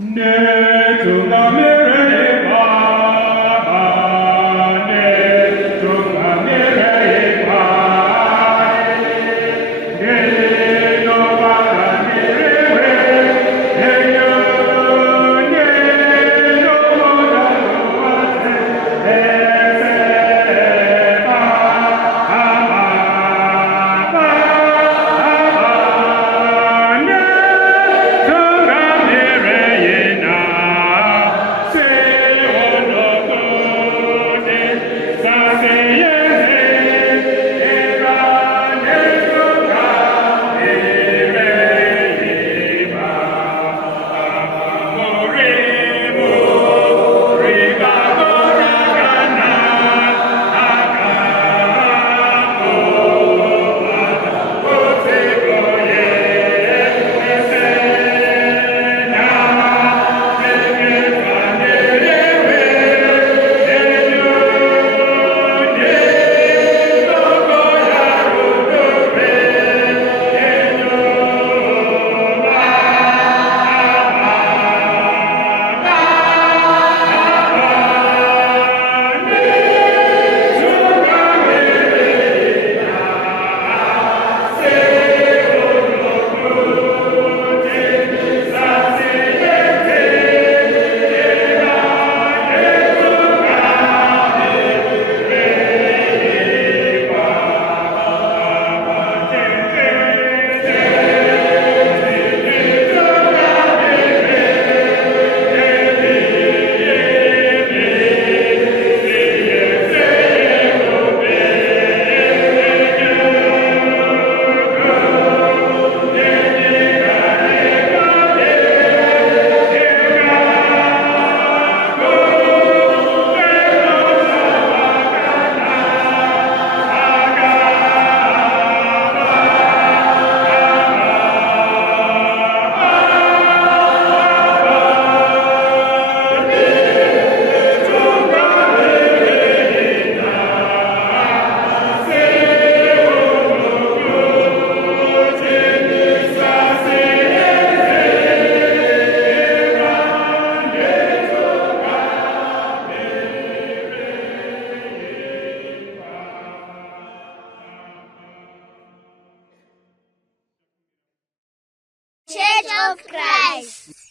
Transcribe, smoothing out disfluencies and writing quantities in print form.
Ne tunga mere baba, ne tunga mere baba, ne no baba mere ne no moda no ese ba ne tunga mere na se ono gode sa se yene era ne tunga mere ba more more ba gora gana aga ote goye ese na teke panerewe enyo ne gogo ya rudobe enyo Church of Christ.